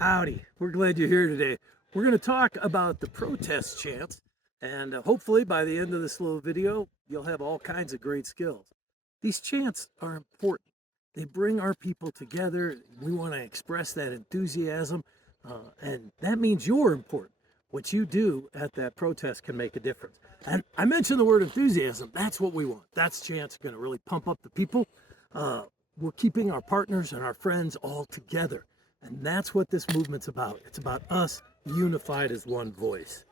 Howdy, we're glad you're here today. We're going to talk about the protest chants, and hopefully by the end of this little video, you'll have all kinds of great skills. These chants are important. They bring our people together. We want to express that enthusiasm, and that means you're important. What you do at that protest can make a difference. And I mentioned the word enthusiasm. That's what we want. That's chants going to really pump up the people. We're keeping our partners and our friends all together. And that's what this movement's about. It's about us unified as one voice.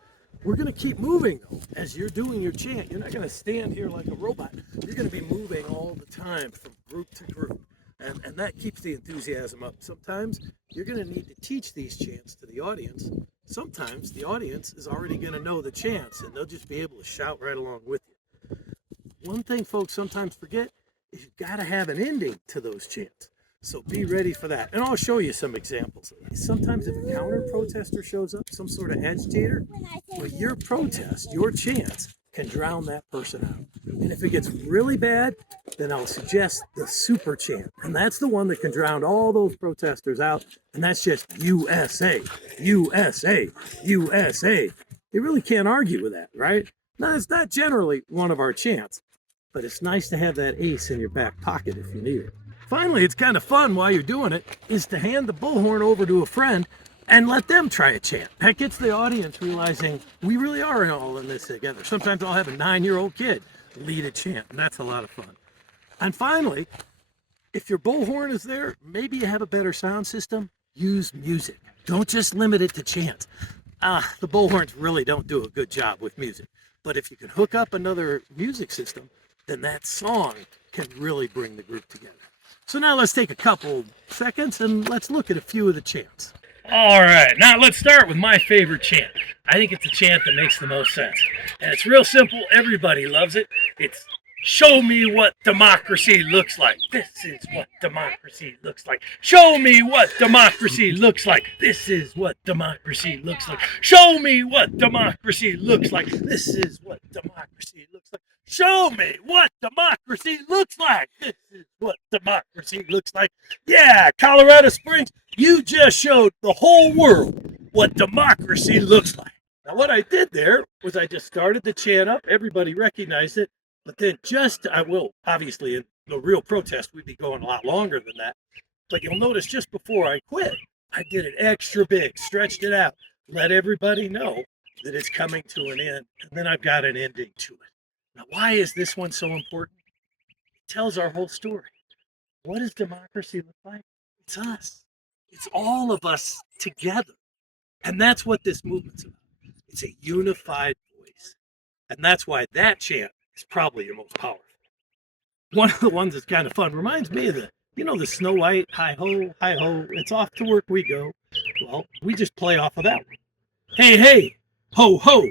We're going to keep moving though. As you're doing your chant, you're not going to stand here like a robot. You're going to be moving all the time from group to group. And that keeps the enthusiasm up. Sometimes you're going to need to teach these chants to the audience. Sometimes the audience is already going to know the chants and they'll just be able to shout right along with you. One thing folks sometimes forget is you've got to have an ending to those chants. So be ready for that. And I'll show you some examples. Sometimes if a counter protester shows up, some sort of agitator, well, your protest, your chants can drown that person out. And if it gets really bad, then I'll suggest the super chant. And that's the one that can drown all those protesters out. And that's just USA, USA, USA. You really can't argue with that, right? Now, it's not generally one of our chants, but it's nice to have that ace in your back pocket if you need it. Finally, it's kind of fun while you're doing it, is to hand the bullhorn over to a friend and let them try a chant. That gets the audience realizing we really are all in this together. Sometimes I'll have a 9-year-old kid lead a chant, and that's a lot of fun. And finally, if your bullhorn is there, maybe you have a better sound system, use music. Don't just limit it to chants. The bullhorns really don't do a good job with music. But if you can hook up another music system, then that song can really bring the group together. So now let's take a couple seconds and let's look at a few of the chants. All right, now let's start with my favorite chant. I think it's a chant that makes the most sense. And it's real simple. Everybody loves it. It's show me what democracy looks like. This is what democracy looks like. Show me what democracy looks like. This is what democracy looks like. Show me what democracy looks like. This is what democracy looks like. Show me what democracy looks like. This is what democracy looks like. Yeah, Colorado Springs, you just showed the whole world what democracy looks like. Now, what I did there was I just started the chant up. Everybody recognized it. But then obviously, in the real protest, we'd be going a lot longer than that. But you'll notice just before I quit, I did it extra big, stretched it out, let everybody know that it's coming to an end. And then I've got an ending to it. Now, why is this one so important? It tells our whole story. What does democracy look like? It's us. It's all of us together. And that's what this movement's about. It's a unified voice. And that's why that chant is probably your most powerful. One of the ones that's kind of fun reminds me of the Snow White, hi ho, it's off to work we go. Well, we just play off of that one. Hey, hey, ho, ho,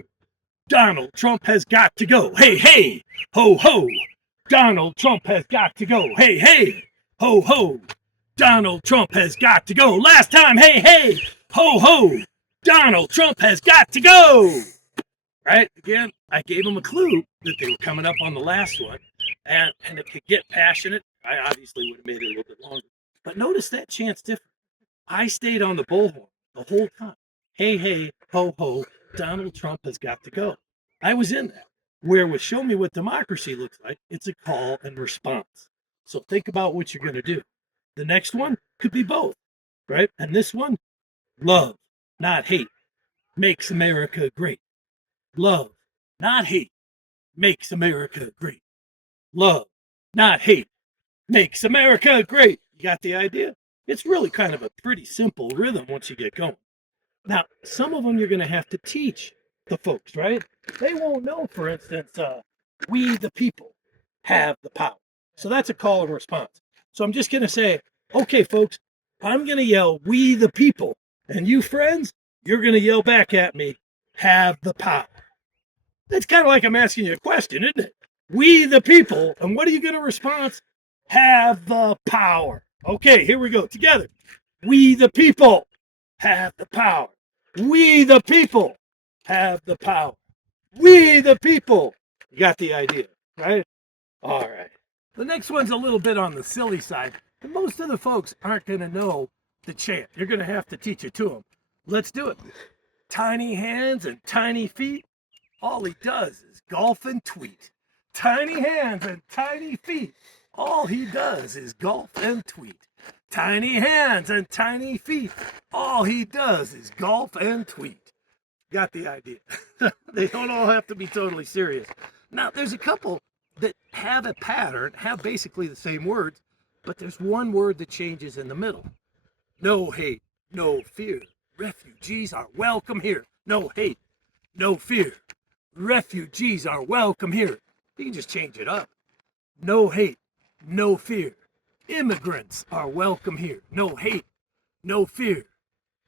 Donald Trump has got to go. Hey, hey, ho, ho, Donald Trump has got to go. Hey, hey, ho, ho, Donald Trump has got to go. Last time, hey, hey, ho, ho, Donald Trump has got to go. Right? Again, I gave them a clue that they were coming up on the last one, and it could get passionate. I obviously would have made it a little bit longer. But notice that chant's different. I stayed on the bullhorn the whole time. Hey, hey, ho, ho, Donald Trump has got to go. I was in that. Where with Show Me What Democracy Looks Like, it's a call and response. So think about what you're going to do. The next one could be both, right? And this one, love, not hate, makes America great. Love, not hate, makes America great. Love, not hate, makes America great. You got the idea? It's really kind of a pretty simple rhythm once you get going. Now, some of them you're going to have to teach the folks, right? They won't know, for instance, we the people have the power. So that's a call and response. So I'm just going to say, okay, folks, I'm going to yell, we the people. And you friends, you're going to yell back at me, have the power. That's kind of like I'm asking you a question, isn't it? We the people. And what are you going to respond? Have the power. Okay, here we go. Together. We the people have the power. We the people have the power. We the people. You got the idea, right? All right. The next one's a little bit on the silly side. And most of the folks aren't going to know the chant. You're going to have to teach it to him. Let's do it. Tiny hands and tiny feet. All he does is golf and tweet. Tiny hands and tiny feet. All he does is golf and tweet. Tiny hands and tiny feet. All he does is golf and tweet. Got the idea. They don't all have to be totally serious. Now, there's a couple that have a pattern, have basically the same words, but there's one word that changes in the middle. No hate, no fear. Refugees are welcome here. No hate, no fear. Refugees are welcome here. You can just change it up. No hate, no fear. Immigrants are welcome here. No hate, no fear.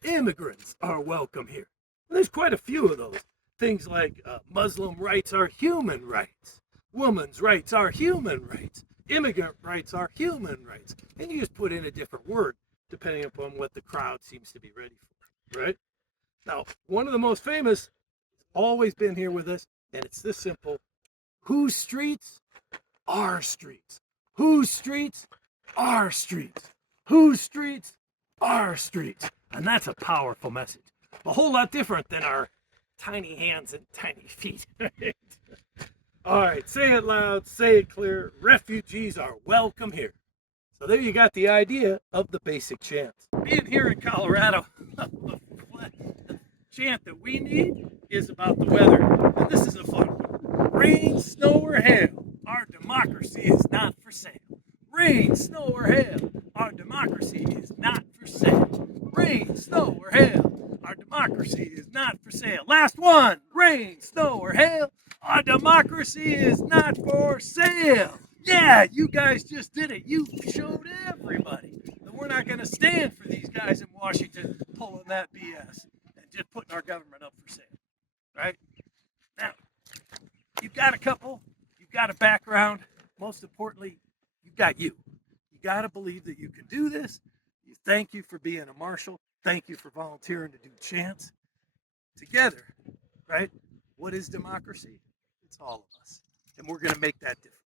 Immigrants are welcome here. And there's quite a few of those. Things like Muslim rights are human rights. Women's rights are human rights. Immigrant rights are human rights. And you just put in a different word depending upon what the crowd seems to be ready for, right? Now, one of the most famous has always been here with us, and it's this simple. Whose streets? Our streets. Whose streets? Our streets. Whose streets? Our streets. And that's a powerful message. A whole lot different than our tiny hands and tiny feet. All right, say it loud, say it clear. Refugees are welcome here. So there you got the idea of the basic chants. Being here in Colorado, the chant that we need is about the weather. And this is a fun one. Rain, snow, or hail, our democracy is not for sale. Rain, snow, or hail, our democracy is not for sale. Rain, snow, or hail, our democracy is not for sale. Last one. Rain, snow, or hail, our democracy is not for sale. Yeah, you guys just did it. You showed everybody that we're not going to stand for these guys in Washington pulling that BS and just putting our government up for sale. Right? Now, you've got a couple, you've got a background. Most importantly, you've got you. You got to believe that you can do this. Thank you for being a marshal. Thank you for volunteering to do chants. Together, right? What is democracy? It's all of us. And we're going to make that difference.